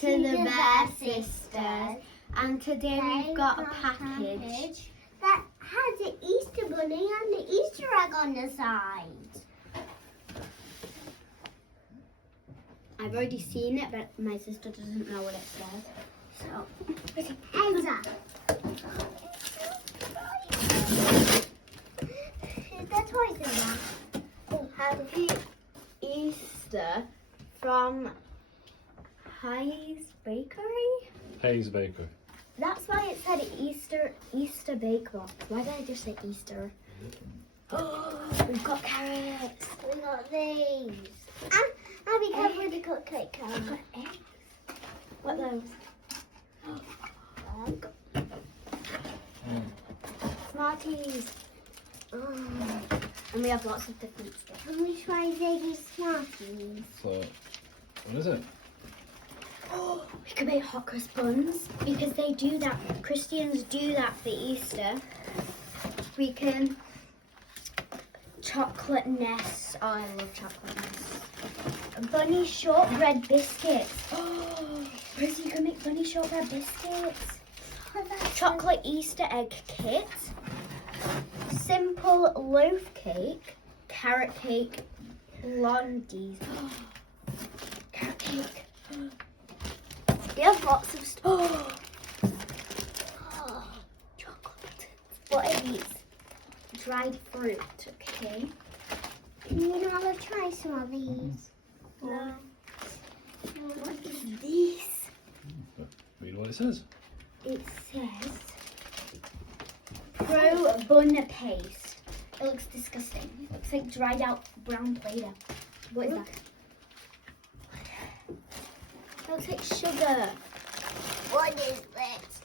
to the Bear Sisters, and today we've got a package that has an Easter bunny and an Easter egg on the side. I've already seen it, but my sister doesn't know what it says. So, Elsa. The toys in there. oh, Happy Easter from Hayes Bakery. Hayes Baker. That's why it said Easter Bake Box. Why did I just say Easter? Oh, we've got carrots. We got these. And I'll be careful with the cupcake We've carrot. got eggs. What are those? Smarties. Oh. And we have lots of different stuff. Can we try Ziggy Smarties? So, what is it? Oh, we could make hot cross buns because they do that. Christians do that for Easter. We can chocolate nests. Oh, I love chocolate nests. Bunny shortbread biscuits. Oh, Rosie, you can make bunny shortbread biscuits. Chocolate Easter egg kit. Simple loaf cake. Carrot cake. Blondies. Carrot cake. We have lots of stuff. Oh, chocolate. What are these? Dried fruit, okay. Can you not try some of these? No. What is this? Read what it says. It says Pro Bun Paste. It looks disgusting. It looks like dried out brown Play-Doh. What is that? It looks like sugar. What is this?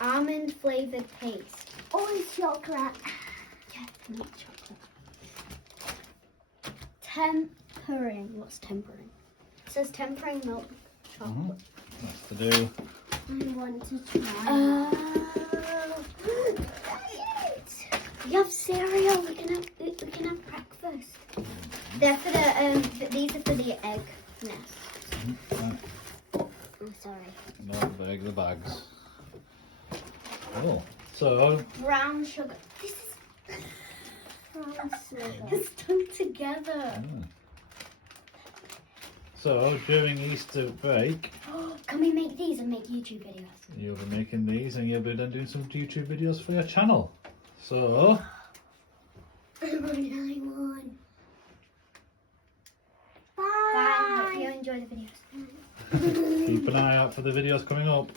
Almond flavored paste. Oh, it's chocolate. Yeah, not chocolate. Tempering. What's tempering? It says tempering milk chocolate. That's to do. I want to try. We have cereal. We can have breakfast. They're for the these are for the egg nest. Right. I'm sorry. No, the bags. Oh, so Brown sugar. This is Brown sugar. it's done together. so during Easter break, Can we make these and make YouTube videos? you'll be making these, and you'll be then doing some YouTube videos for your channel. So. I won. Bye. Bye. Hope you enjoy the videos. Keep an eye out for the videos coming up.